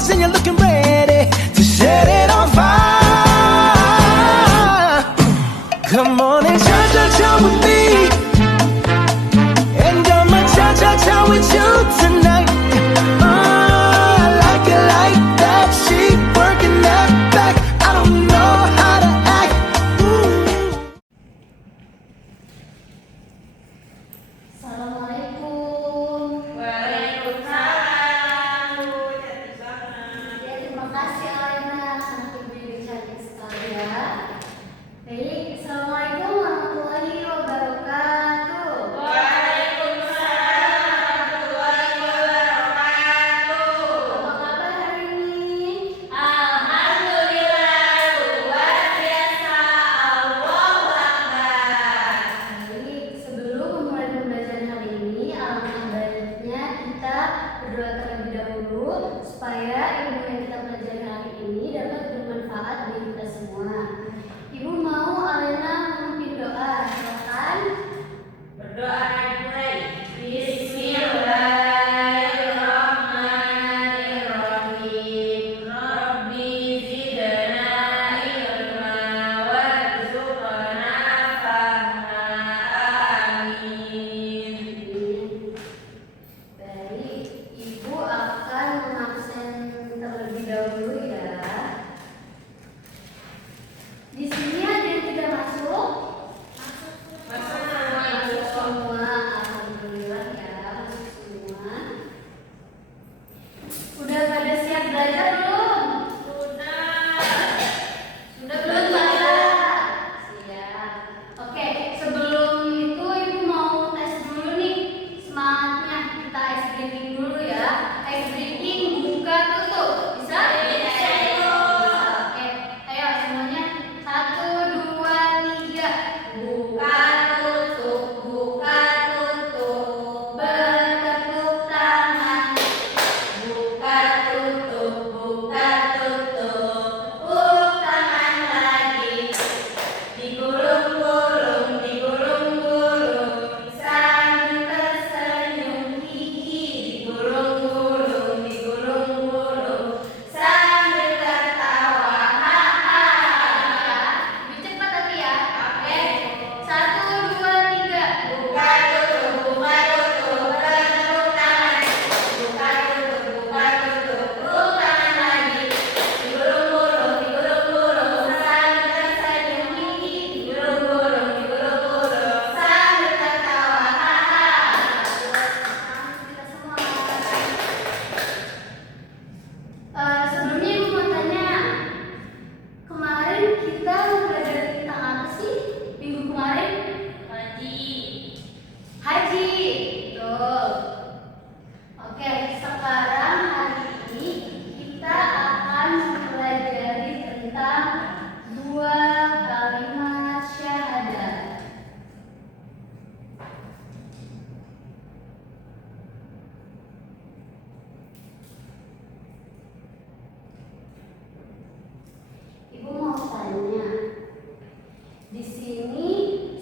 yours and you're looking ready to set it on fire. Come on and cha-cha-cha with me, and I'ma cha-cha-cha with you tonight. I like it like that. She working that back. I don't know how to act. Assalamualaikum. Waalaikumsalam. Ya, terima kasih Alena, anak ibu cantik sekali ya. Baik, assalamualaikum warahmatullahi wabarakatuh. Waalaikumsalam warahmatullahi wabarakatuh. Apa kabar hari ini? Alhamdulillah luar biasa. Allahu Akbar. Baik, sebelum memulai pembelajaran hari ini, alangkah baiknya kita berdoa terlebih dahulu supaya ilmu yang kita pelajari hari ini dapat bermanfaat bagi kita semua. Ibu mau Alena memimpin doa, silakan. Berdoa dimulai. Bismillahirrahmanirrahim. Rabbi zidna ilma warzuqna fahma. Amin. Baik, Ibu akan mengabsen terlebih dahulu ya. Di sini ada yang tidak masuk? Masuk Masuk semua. semua, alhamdulillah ya, masuk semua. Udah pada siap belajar belum? Sudah. Sudah belum Pak? Siap. Oke, sebelum itu Ibu mau tes dulu nih semangatnya. Kita ice breaking dulu ya. Ice breaking buka tutup. Bisa? Bisa. Oke, ayo semuanya. 1, 2, 3. Buka tutup, buka tutup, Bertepuk tangan. buka tutup, buka tutup, tepuk tangan lagi, digulung-gulung, digulung-gulung, sambil tersenyum gigi, digulung-gulung, digulung-gulung, sambil tertawa, haha. Lebih cepat tapi ya. Oke. 1, 2, 3. Buka tutup, buka tutup, bertepuk tangan. Buka tutup, tepuk tangan lagi. Digulung-gulung, digulung-gulung, sambil tersenyum gigi. Digulung-gulung, digulung-gulung, sambil tertawa, haha. Kita semua. Sebelumnya Ibu mau tanya, kemarin kita belajar tentang apa sih? Minggu kemarin? Haji. Betul. Oke, sekarang hari ini kita akan mempelajari tentang 2 kalimat syahadat. Ibu mau tanya, di sini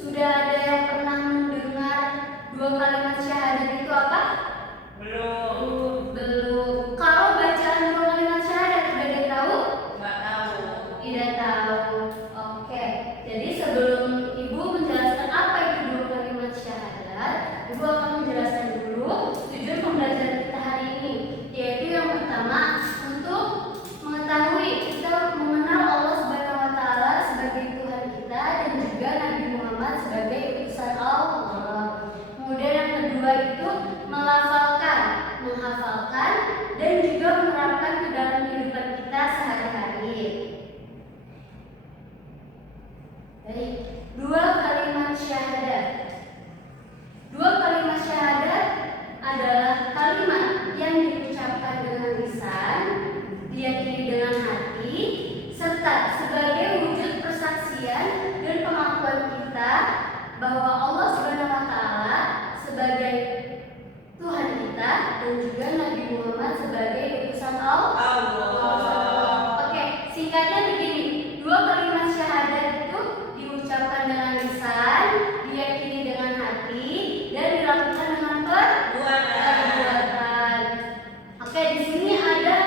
sudah ada yang pernah mendengar 2 kalimat syahadat itu apa? Belum. Belum. Kalau bacaan 2 kalimat syahadat sudah ada yang tahu? Nggak tahu. Tidak tahu. Oke. Jadi sebelum Ibu menjelaskan apa itu 2 kalimat syahadat, Ibu akan menjelaskan dulu tujuan pembelajaran kita hari ini, yaitu yang pertama untuk mengetahui kita mengenal Allah Subhanahu wa taala sebagai Tuhan kita dan juga Nabi Muhammad sebagai utusan Allah. Kemudian yang kedua itu menghafalkan dan juga menerapkan ke dalam kehidupan kita sehari-hari. Baik, 2 kalimat syahadat. 2 kalimat syahadat adalah kalimat yang diucapkan dengan lisan, diyakini dengan hati, serta sebagai wujud persaksian dan pengakuan kita bahwa Allah Subhanahu wa taala sebagai Tuhan kita dan juga Nabi Muhammad sebagai utusan Allah. Oke, singkatnya begini. 2 kalimat syahadat itu diucapkan dengan lisan, diyakini dengan hati, dan dilakukan dengan perbuatan. Oke, di sini ada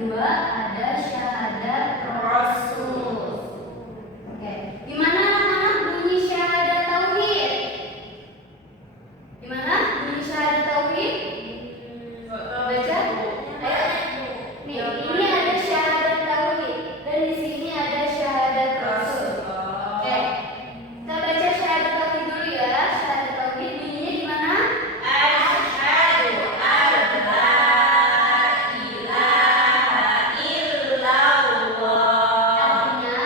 kedua ada syahadat Rasul. Oke, gimana anak-anak bunyi syahadat tauhid? Gimana bunyi syahadat tauhid? Baca. Nih, ini ada syahadat tauhid dan di sini ada syahadat Rasul. Oke, kita baca syahadat tauhid dulu ya. Syahadat tauhid bunyinya gimana? Asyhadu an la ilaha illallah. Artinya,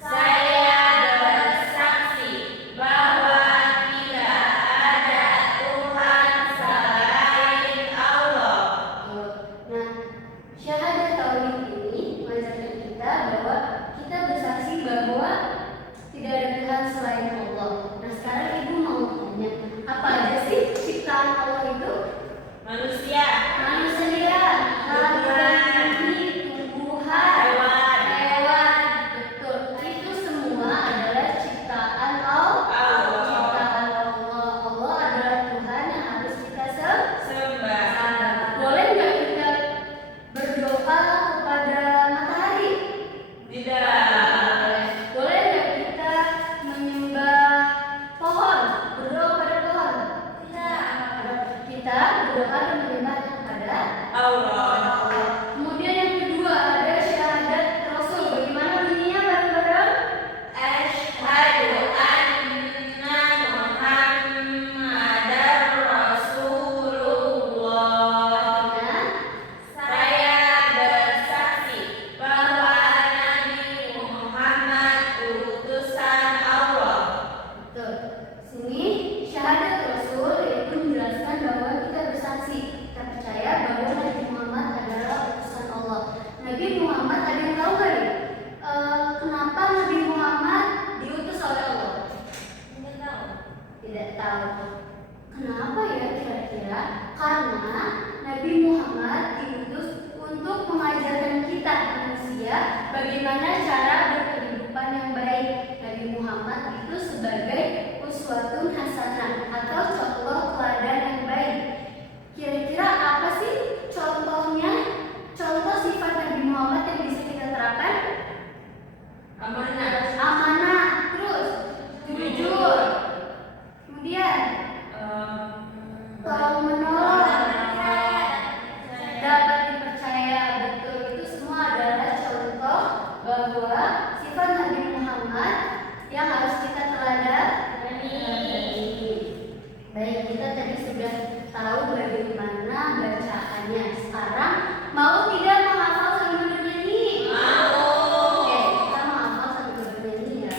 Saya bersaksi bahwa tidak ada Tuhan selain Allah. nah, syahadat tauhid ini mengajarkan kita bahwa kita bersaksi bahwa tidak ada Tuhan selain Allah. Nah, sekarang ibu mau tanya, apa aja sih ciptaan Allah itu? Manusia, Manusia, tumbuhan, Hewan. hewan, betul. Itu semua adalah ciptaan Allah. Ciptaan Allah. Allah adalah Tuhan yang harus kita sembah. Boleh nggak kita berdoa kepada matahari? Tidak. Boleh nggak kita menyembah pohon? Berdoa pada pohon? Kita berdoa dan menyembah kepada Allah. Kemudian yang kedua ada syahadat Rasul. Bagaimana bunyinya bareng-bareng? Asyhadu anna Muhammadar Rasulullah. Artinya, Saya bersaksi bahwa Nabi Muhammad utusan Allah. betul. Sini syahadat Rasul yaitu menjelaskan bahwa kita bersaksi, kita percaya bahwa Nabi Muhammad adalah utusan Allah. Nabi Muhammad ada yang tahu nggak nih? Kenapa Nabi Muhammad diutus oleh Allah? Tidak tahu. Kenapa ya kira-kira? Karena Nabi Muhammad diutus untuk mengajarkan kita manusia bagaimana cara berkehidupan yang baik. Nabi Muhammad itu sebagai uswatun hasanah atau contoh teladan yang baik. Kira-kira apa sih contohnya? Contoh sifat Nabi Muhammad yang bisa kita terapkan? Amanah. Amanah, terus jujur, kemudian tolong menolong, dapat dipercaya, betul. Itu semua adalah contoh bahwa sifat Nabi Muhammad yang harus kita teladani. Baik, kita tadi sudah tahu bagaimana bacaannya. Sekarang mau tidak menghafal sambil bernyanyi? Oke, kita menghafal sambil bernyanyi ya.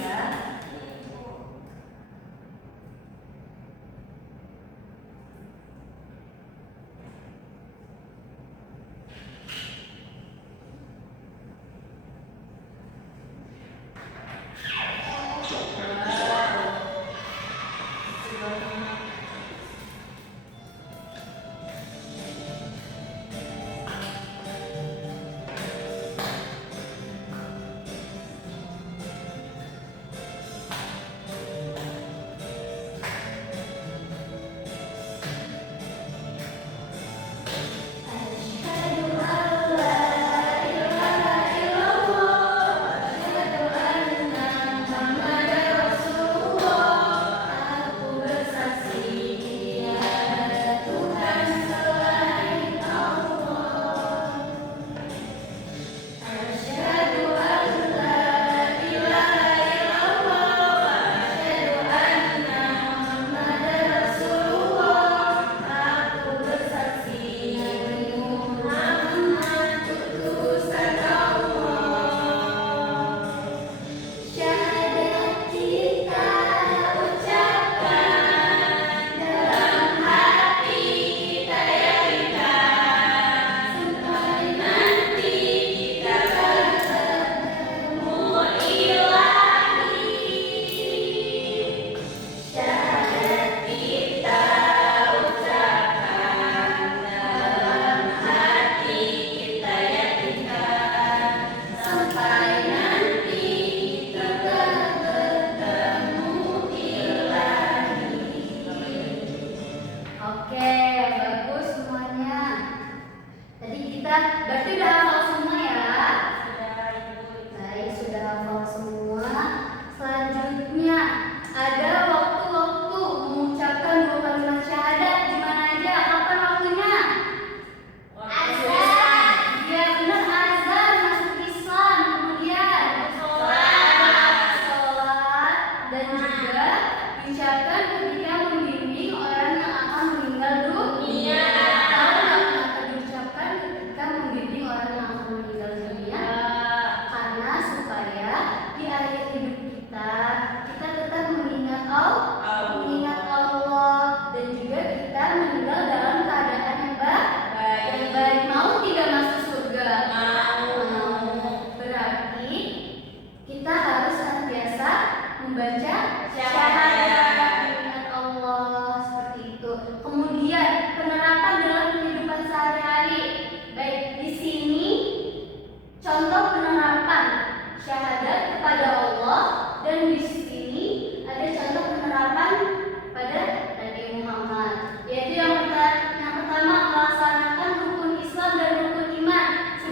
Oke, bagus semuanya. Tadi kita berarti udah hafal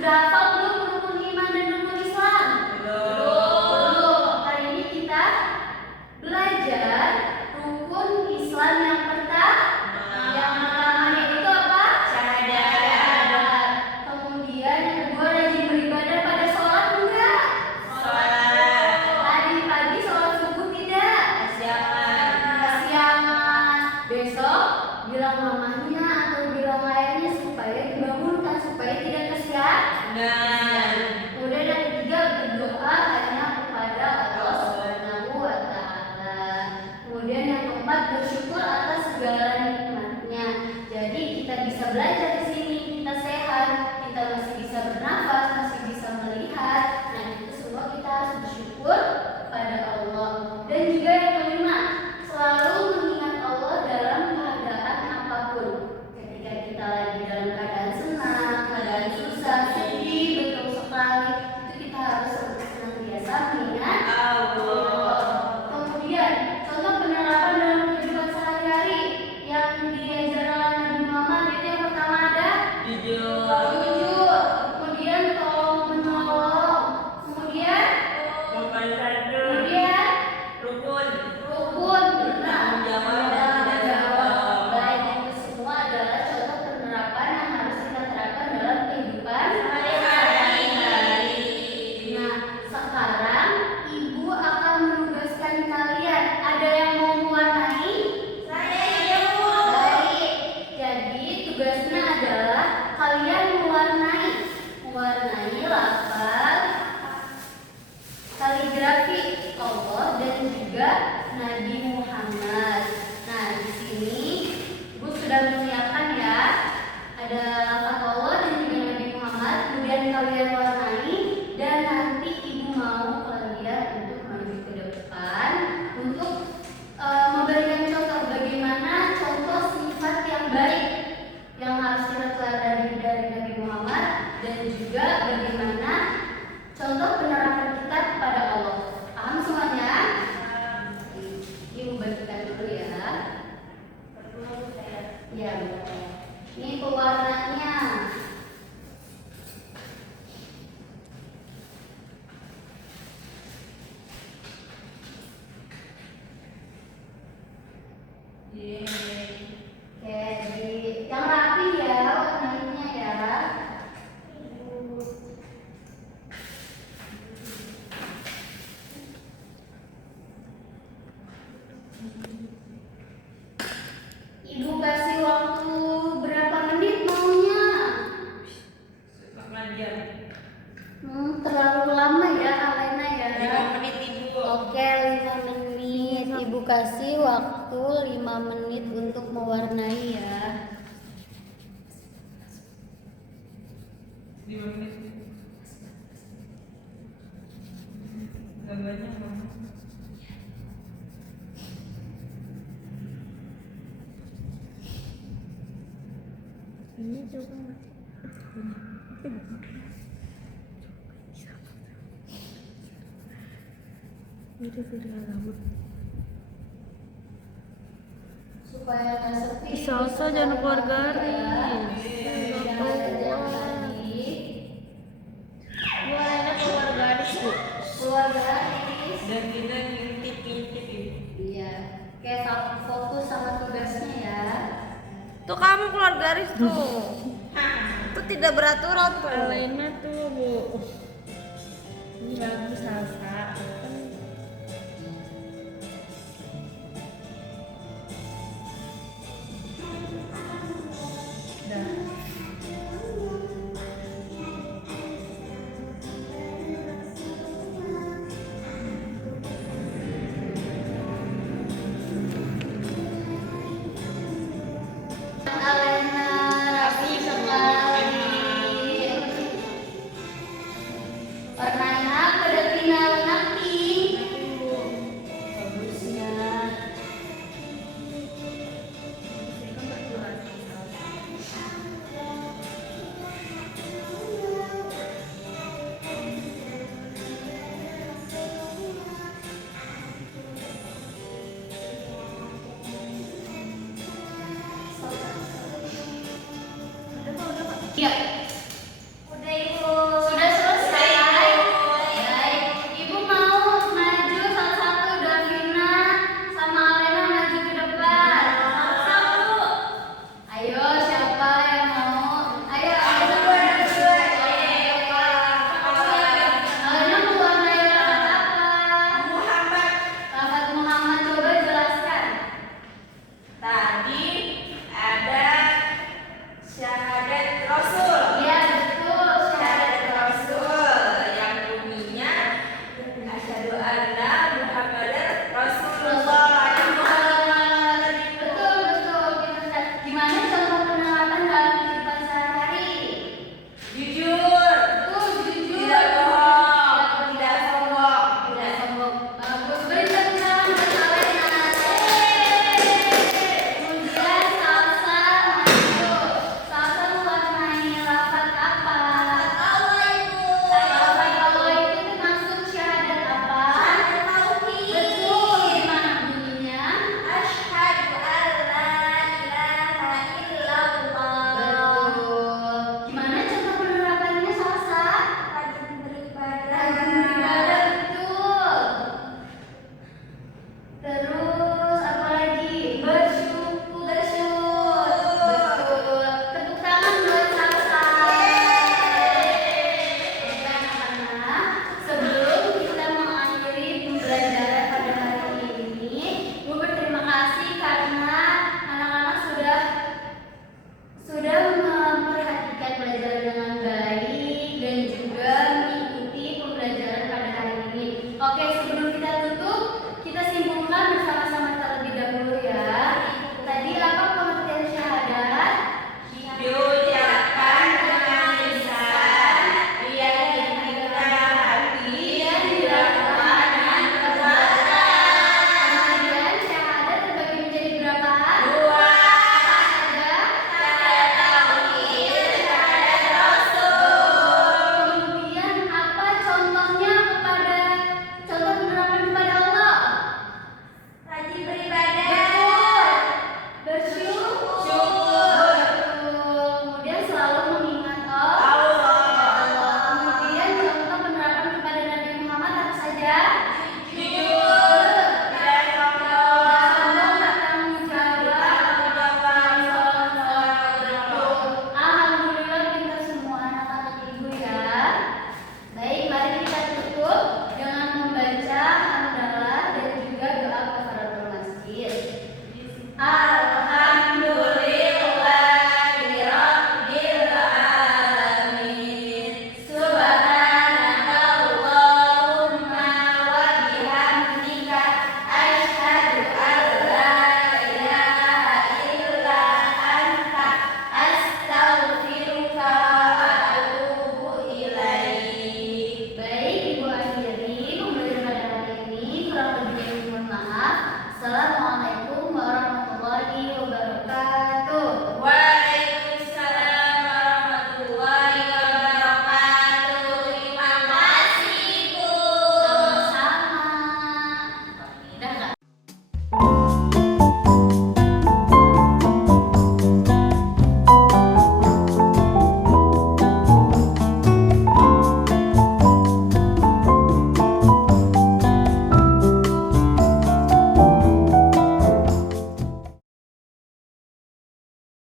Sudah hafal belum rukun iman dan rukun Islam? Belum. Hari ini kita belajar rukun Islam yang pertama. Yang pertamanya itu apa? Syahadat. Kemudian yang kedua rajin beribadah pada sholat enggak? Tadi pagi sholat subuh tidak? Kesiangan. Besok bilang mamahnya atau bilang ayahnya supaya dibangunkan supaya tidak kesiangan. Kemudian yang ketiga berdoa hanya kepada Allah Subhanahu wa taala. Kemudian yang keempat bersyukur atas segala nikmatnya. Jadi kita bisa belajar di sini, kita sehat, kita masih bisa bernafas, masih bisa melihat. Nah, itu semua kita harus bersyukur pada Allah. Dan juga yang kelima, selalu mengingat Allah dalam keadaan apapun. Ketika kita lagi dalam keadaan senang, keadaan susah, sedih, betul sekali, itu kita harus senantiasa mengingat Allah. Kemudian contoh penerapan dalam kehidupan sehari-hari yang diajarkan oleh Nabi Muhammad itu yang pertama ada jujur, kemudian tolong menolong, kemudian rukun, baik itu semua adalah contoh penerapan yang harus kita terapkan dalam kehidupan sehari-hari. Nah, sekarang ibu akan menugaskan kalian. Ada yang mau mewarnai? Baik. Jadi tugasnya adalah kalian mewarnai lafaz kaligrafi Allah dan juga Nabi Muhammad. Nah, di sini Ibu sudah menyiapkan ya. Ada lafaz Allah dan juga Nabi Muhammad. Kemudian kalian warnai dan nanti Ibu mau kalian untuk maju ke depan untuk memberikan contoh bagaimana contoh sifat yang baik yang harus kita teladani dari Nabi Muhammad dan juga bagaimana contoh penerapan kita kepada Allah. Paham semuanya? Ibu bagikan dulu ya. Ya, betul. Ini pewarnanya. Oke, yang rapi ya warnanya ya. Ibu kasih waktu berapa menit maunya? Terlalu lama ya Alena ya. 5 menit Ibu. Oke, 5 menit. Ibu kasih waktu 5 menit untuk mewarnai ya. 5 menit. Gambarnya mana? Ini coba itu sudah rambut Supaya nggak sepi. Salsa jangan keluar garis. Boleh keluar garis Bu. Keluar garis. Dan kita ngintip-ngintip Ibu. Iya. Kayak fokus sama tugasnya ya. Tuh kamu keluar garis tuh. Itu tidak beraturan tuh. Alena tuh Bu. Ini bagus Salsa.